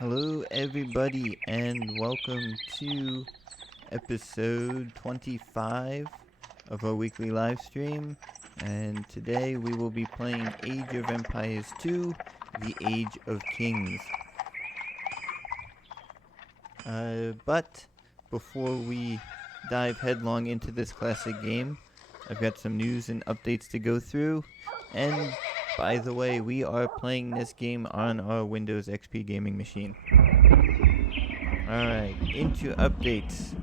Hello, everybody, and welcome to episode 25 of our weekly live stream. And today we will be playing Age of Empires 2, The Age of Kings. But before we dive headlong into this classic game, I've got some news and updates to go through. And by the way, we are playing this game on our Windows XP gaming machine. Alright, into updates.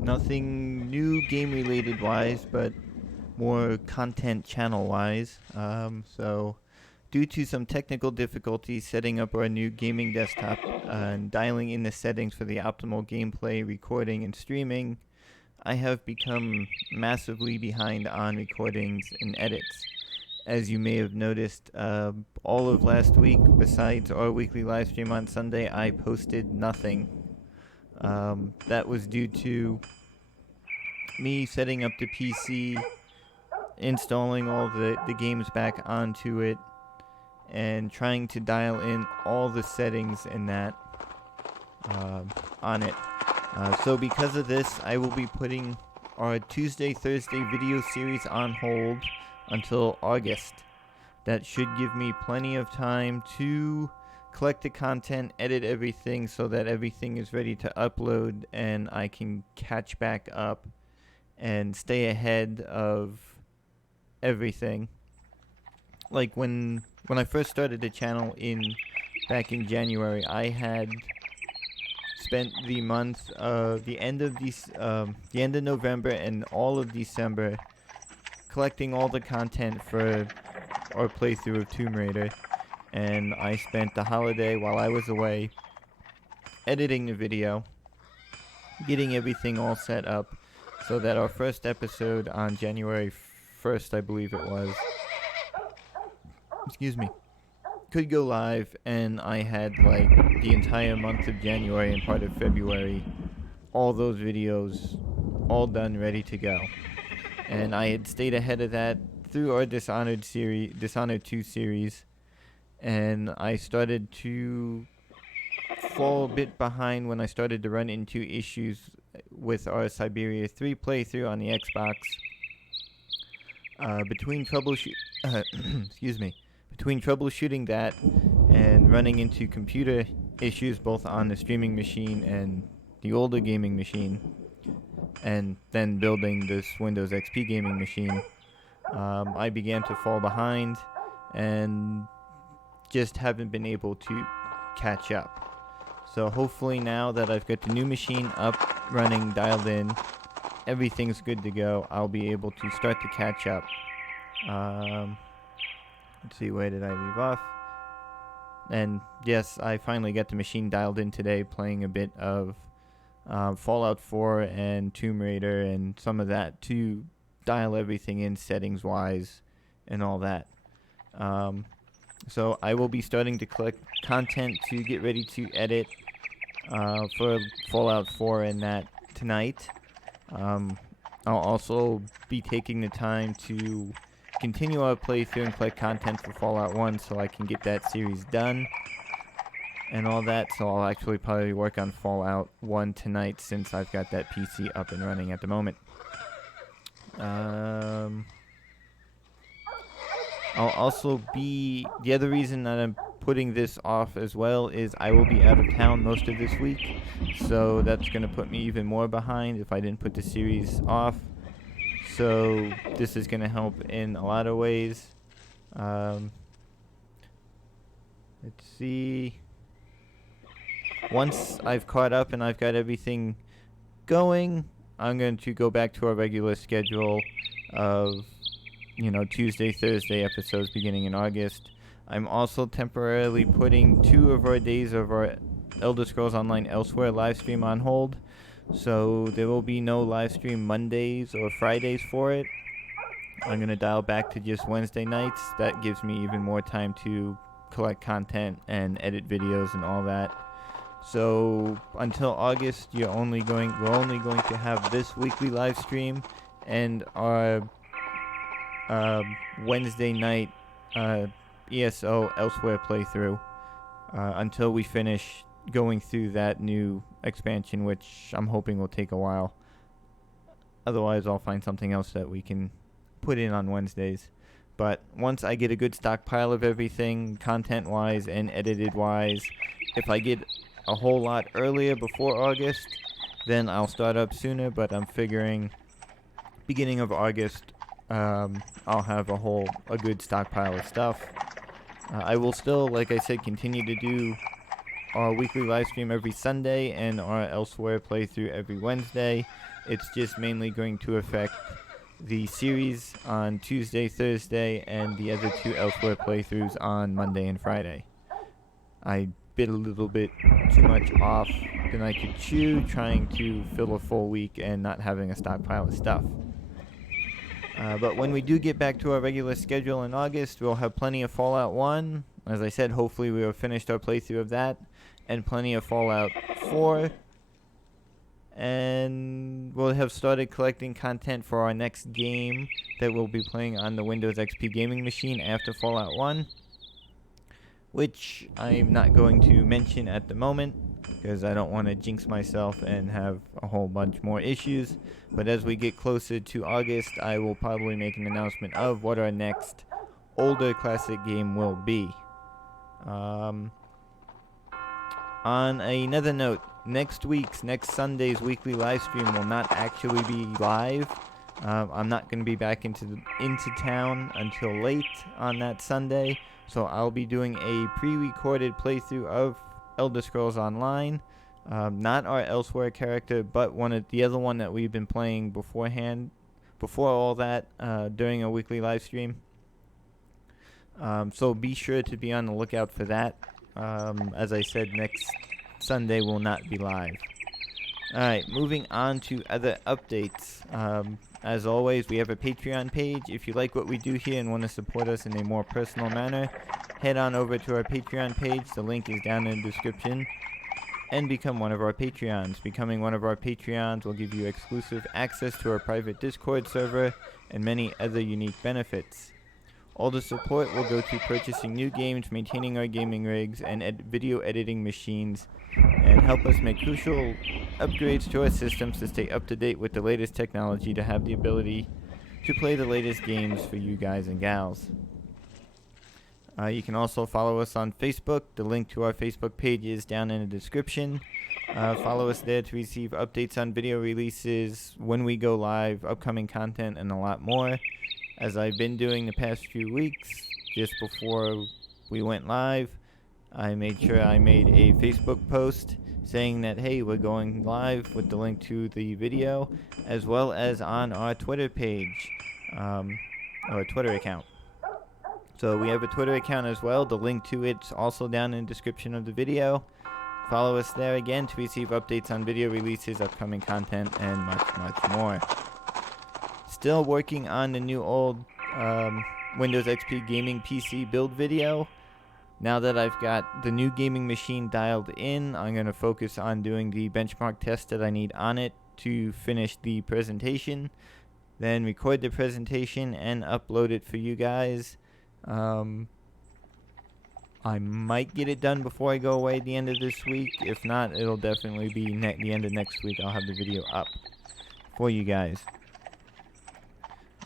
Nothing new game related wise, but more content channel wise. So, due to some technical difficulties setting up our new gaming desktop and dialing in the settings for the optimal gameplay, recording, and streaming, I have become massively behind on recordings and edits. As you may have noticed, all of last week, besides our weekly live stream on Sunday, I posted nothing. That was due to me setting up the PC, installing all the games back onto it, and trying to dial in all the settings in that on it. So because of this, I will be putting our Tuesday-Thursday video series on hold until August. That should give me plenty of time to collect the content, edit everything so that everything is ready to upload and I can catch back up and stay ahead of everything. Like when I first started the channel back in January, I had spent the month the end of November and all of December collecting all the content for our playthrough of Tomb Raider, and I spent the holiday while I was away editing the video, getting everything all set up so that our first episode on January 1st, I believe it was, could go live, and I had like the entire month of January and part of February, all those videos all done, ready to go. And I had stayed ahead of that through our Dishonored 2 series, and I started to fall a bit behind when I started to run into issues with our Siberia 3 playthrough on the Xbox. Between troubleshooting that and running into computer issues both on the streaming machine and the older gaming machine, and then building this Windows XP gaming machine, I began to fall behind and just haven't been able to catch up. So hopefully now that I've got the new machine up, running, dialed in, everything's good to go, I'll be able to start to catch up. Let's see, where did I leave off? And yes, I finally got the machine dialed in today, playing a bit of Fallout 4 and Tomb Raider and some of that to dial everything in settings wise and all that. So I will be starting to collect content to get ready to edit for Fallout 4 and that tonight. I'll also be taking the time to continue our playthrough and collect content for Fallout 1 so I can get that series done and all that. So I'll actually probably work on Fallout 1 tonight since I've got that PC up and running at the moment. I'll also be... The other reason that I'm putting this off as well is I will be out of town most of this week, so that's going to put me even more behind if I didn't put the series off. So this is going to help in a lot of ways. Let's see. Once I've caught up and I've got everything going, I'm going to go back to our regular schedule of, Tuesday, Thursday episodes beginning in August. I'm also temporarily putting 2 of our days of our Elder Scrolls Online Elsewhere live stream on hold. So there will be no live stream Mondays or Fridays for it. I'm going to dial back to just Wednesday nights. That gives me even more time to collect content and edit videos and all that. So until August, we're only going to have this weekly live stream and our Wednesday night ESO Elsewhere playthrough. until we finish going through that new expansion, which I'm hoping will take a while. Otherwise, I'll find something else that we can put in on Wednesdays. But once I get a good stockpile of everything, content-wise and edited-wise, if I get a whole lot earlier before August, then I'll start up sooner. But I'm figuring beginning of August, I'll have a good stockpile of stuff. I will still, like I said, continue to do our weekly live stream every Sunday and our Elsewhere playthrough every Wednesday. It's just mainly going to affect the series on Tuesday, Thursday, and the other two Elsewhere playthroughs on Monday and Friday. I bit a little bit too much off than I could chew, trying to fill a full week and not having a stockpile of stuff. But when we do get back to our regular schedule in August, we'll have plenty of Fallout 1. As I said, hopefully we will have finished our playthrough of that, and plenty of Fallout 4. And we'll have started collecting content for our next game that we'll be playing on the Windows XP gaming machine after Fallout 1, which I'm not going to mention at the moment because I don't want to jinx myself and have a whole bunch more issues. But as we get closer to August, I will probably make an announcement of what our next older classic game will be. On another note, next Sunday's weekly live stream will not actually be live. I'm not going to be back into town until late on that Sunday, so I'll be doing a pre-recorded playthrough of Elder Scrolls Online. Not our Elsewhere character, but the other one that we've been playing beforehand, before all that, during a weekly live stream. So be sure to be on the lookout for that. As I said, next Sunday will not be live. Alright, moving on to other updates. As always, we have a Patreon page. If you like what we do here and want to support us in a more personal manner, head on over to our Patreon page. The link is down in the description. And become one of our Patreons. Becoming one of our Patreons will give you exclusive access to our private Discord server and many other unique benefits. All the support will go to purchasing new games, maintaining our gaming rigs, and video editing machines, and help us make crucial upgrades to our systems to stay up to date with the latest technology to have the ability to play the latest games for you guys and gals. You can also follow us on Facebook. The link to our Facebook page is down in the description. Follow us there to receive updates on video releases, when we go live, upcoming content, and a lot more. As I've been doing the past few weeks, just before we went live, I made sure I made a Facebook post saying that, hey, we're going live with the link to the video, as well as on our Twitter page, our Twitter account. So we have a Twitter account as well. The link to it's also down in the description of the video. Follow us there again to receive updates on video releases, upcoming content, and much, much more. Still working on the new old Windows XP gaming PC build video. Now that I've got the new gaming machine dialed in, I'm going to focus on doing the benchmark test that I need on it to finish the presentation. Then record the presentation and upload it for you guys. I might get it done before I go away at the end of this week. If not, it'll definitely be the end of next week. I'll have the video up for you guys.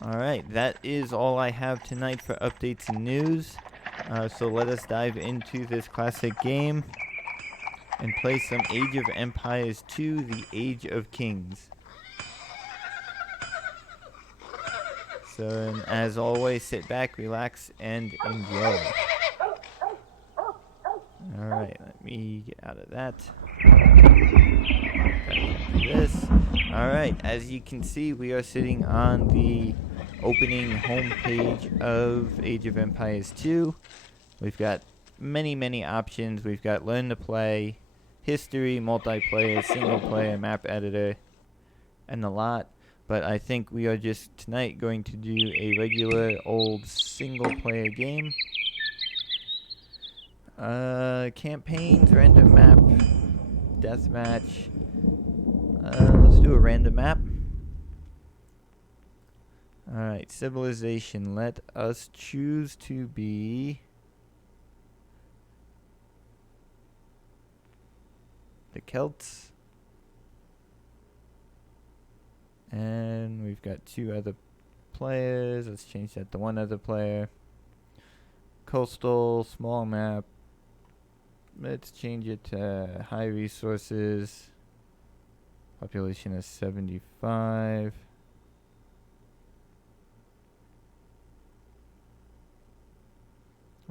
Alright, that is all I have tonight for updates and news. So let us dive into this classic game and play some Age of Empires 2, The Age of Kings. So, as always, sit back, relax, and enjoy. Alright, let me get out of that. This. Alright, as you can see, we are sitting on the opening home page of Age of Empires 2. We've got many options. We've got learn to play, history, multiplayer, single player, map editor, and a lot. But I think we are just tonight going to do a regular old single player game. Campaigns, random map, deathmatch. Let's do a random map. Alright, civilization. Let us choose to be the Celts. And we've got 2 other players. Let's change that to 1 other player. Coastal, small map. Let's change it to high resources. Population is 75.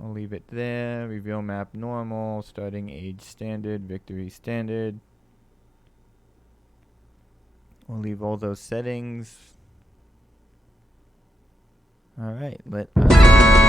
I'll leave it there. Reveal map normal. Starting age standard. Victory standard. We'll leave all those settings. Alright, let us...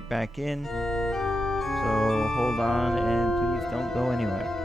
right back in. So hold on and please don't go anywhere.